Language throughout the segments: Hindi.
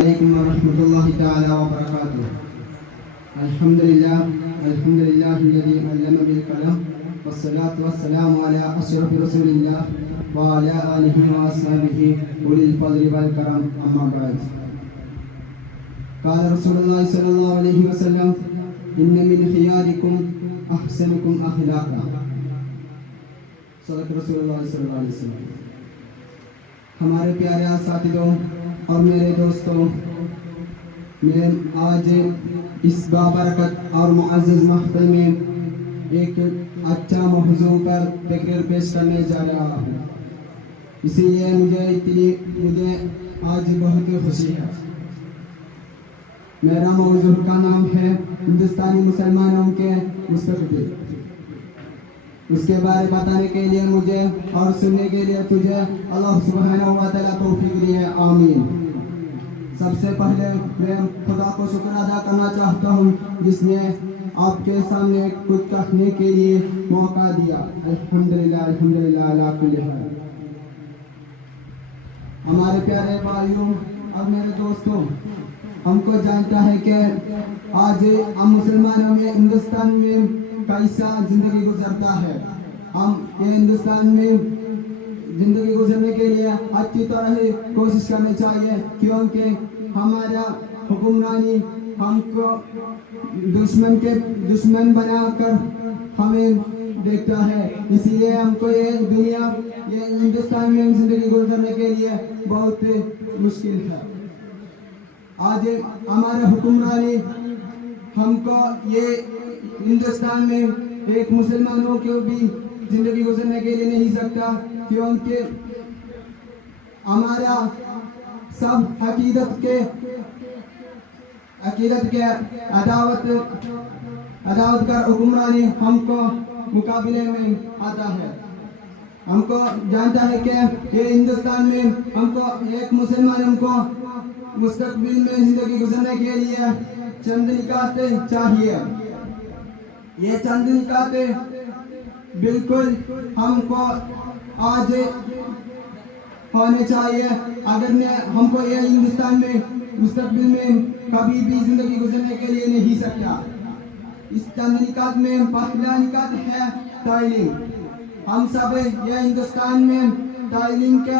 अलैकुम वरहमतुल्लाहि तआला वबरकातुहू। अल्हम्दुलिल्लाहिल्लज़ी अल्लमा बिल कलम वस्सलातु वस्सलामु अला अशरफि रसूलिल्लाह व अला आलिहि व अस्हाबिहि उलिल फज़्ल वल करम, अम्मा बाद। क़ाल रसूलुल्लाह सल्लल्लाहु अलैहि वसल्लम इन्न मिन खियारिकुम अहसनुकुम अखलाक़ा। सदक़ रसूलुल्लाह सल्लल्लाहु अलैहि वसल्लम। हमारे प्यारे साथियों और मेरे दोस्तों, मैं आज इस बाबरकत और मुअज़्ज़ज़ महफ़िल में एक अच्छा मौज़ू पर तक़रीर पेश करने जा रहा हूँ। इसीलिए मुझे आज बहुत खुशी है। मेरा मौज़ू का नाम है हिंदुस्तानी मुसलमानों के मुस्तक़बिल। उसके बारे में बताने के लिए मुझे और सुनने के लिए तुझे अल्लाह सुब्हानहू व तआला तौफीक दिए, आमीन। सबसे पहले मैं खुदा को शुक्र अदा करना चाहता हूँ जिसने आपके सामने कुछ कहने के लिए मौका दिया। अल्हम्दुलिल्लाह अल्हम्दुलिल्लाह अला कुल्ली हाल। हमारे प्यारे भाइयों और मेरे दोस्तों, हमको जानता है कि आज हम मुसलमानों में हिंदुस्तान में कैसा जिंदगी गुजरता है। हम ये हिंदुस्तान में जिंदगी गुजरने के लिए अच्छी तरह कोशिश करनी चाहिए, क्योंकि हमारा हुक्मरानी हमको दुश्मन बनाकर हमें देखता है। इसीलिए हमको ये हिंदुस्तान में जिंदगी गुजरने के लिए बहुत मुश्किल है। आज हमारा हुक्मरानी हमको ये हिंदुस्तान में एक मुसलमानों को भी जिंदगी गुजरने के लिए नहीं सकता, क्योंकि हमारा सब अकीदत के अदावत का हुक्मरानी हमको मुकाबले में आता है। हमको जानता है कि ये हिंदुस्तान में हमको एक मुसलमान को मुस्तकबिल में जिंदगी गुजरने के लिए चंद निकाते चाहिए। ये चंद निकाते बिल्कुल हमको आज होने चाहिए। अगर हमको ये हिंदुस्तान में मुस्तकबिल में कभी भी जिंदगी गुजरने के लिए नहीं सकता। इस चंद निकात में पहला निकात है तालीम। हम सब ये हिंदुस्तान में तालीम के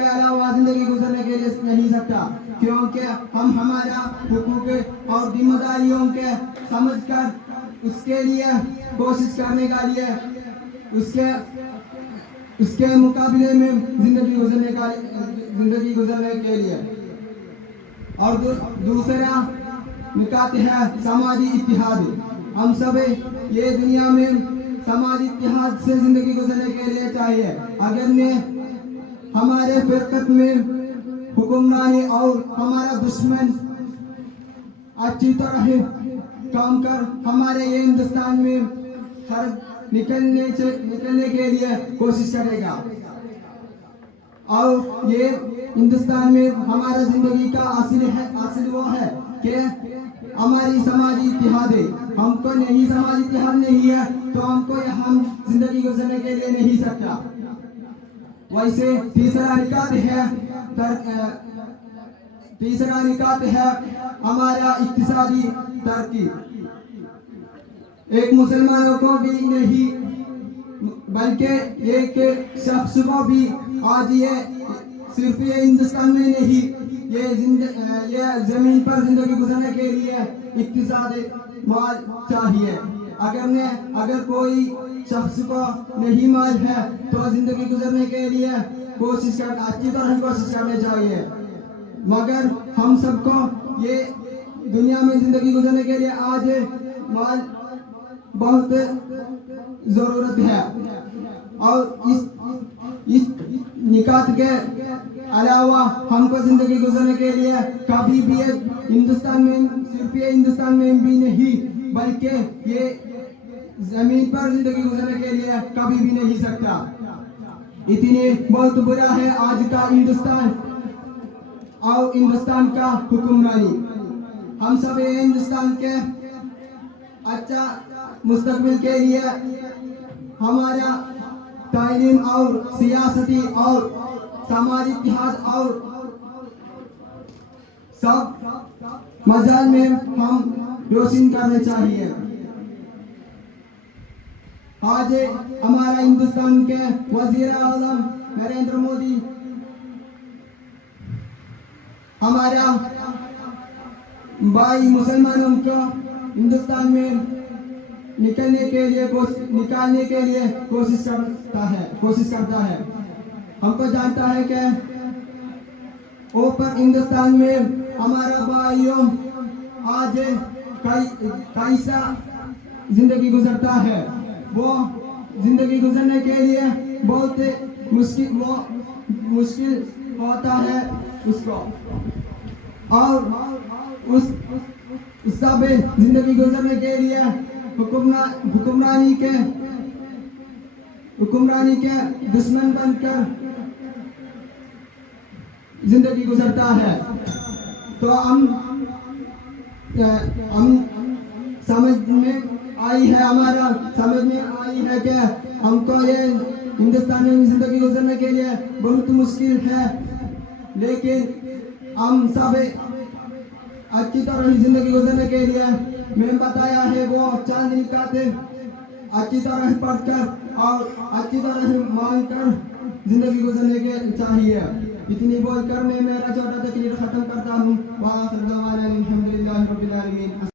अलावा जिंदगी गुजरने के लिए नहीं सकता, क्योंकि हम हमारा हुकूक और जिम्मेदारियों के समझकर उसके लिए कोशिश करने का लिए उसके मुकाबले में जिंदगी गुजरने के लिए। और दूसरा निकात है समाजी इत्तिहाद। हम सब ये दुनिया में समाजी इत्तिहाद से जिंदगी गुजरने के लिए चाहिए। अगर ने हमारे फिरकत में हुक्मरानी और हमारा दुश्मन अच्छी तरह काम कर हमारे ये हिंदुस्तान में हर निकलने के लिए कोशिश करेगा। और ये हिंदुस्तान में हमारा जिंदगी का असल वो है कि हमारी समाजी इत्तिहाद है। हमको नहीं समाजी इत्तिहाद नहीं है तो हमको हम जिंदगी गुजरने के लिए नहीं सकता। वैसे तीसरा निकात है हमारा इक्तिसादी तरक्की। एक मुसलमानों को भी नहीं बल्कि एक शख्स को भी आज ये सिर्फ ये हिंदुस्तान में नहीं, ये जमीन पर जिंदगी गुजरने के लिए इक्तिसादी माल चाहिए। अगर कोई शख्स को नहीं माल है तो जिंदगी गुजरने के लिए अच्छी तरह कोशिश करनी चाहिए। मगर हम सबको ये दुनिया में जिंदगी गुजरने के लिए आज माल बहुत जरूरत है। और इस निकात के अलावा हमको जिंदगी गुजरने के लिए कभी भी हिंदुस्तान में भी नहीं बल्कि ये जमीन पर जिंदगी गुजरने के लिए कभी भी नहीं सकता। इतनी बहुत बुरा है आज का हिंदुस्तान और हिंदुस्तान का हुक्मरानी। हम सब हिंदुस्तान के अच्छा मुस्तकबिल के लिए हमारा तालीम और सियासती और सामाजिक इत्तेहाद और सब मजाल में हम रोशन करने चाहिए। आज हमारा हिंदुस्तान के वजीर आज़म नरेंद्र मोदी हमारा भाई मुसलमानों को हिंदुस्तान में निकालने के लिए कोशिश करता है। हमको जानता है कि ऊपर हिंदुस्तान में हमारा भाइयों आज कैसा जिंदगी गुजरता है। वो जिंदगी गुजरने के लिए बहुत मुश्किल होता है उसको, और उस सब जिंदगी गुजरने के लिए हुक्मरानी के दुश्मन बनकर जिंदगी गुजरता है। तो हम समझ में आई है कि हमको ये हिंदुस्तान में जिंदगी गुजरने के लिए बहुत मुश्किल है, लेकिन हम सब अच्छी तरह जिंदगी गुजरने के लिए मैं बताया है वो चांद निकालते अच्छी तरह पढ़कर और अच्छी तरह मानकर जिंदगी गुजरने के चाहिए। इतनी बोलकर मैं मेरा छोटा तकरीर खत्म करता हूँ।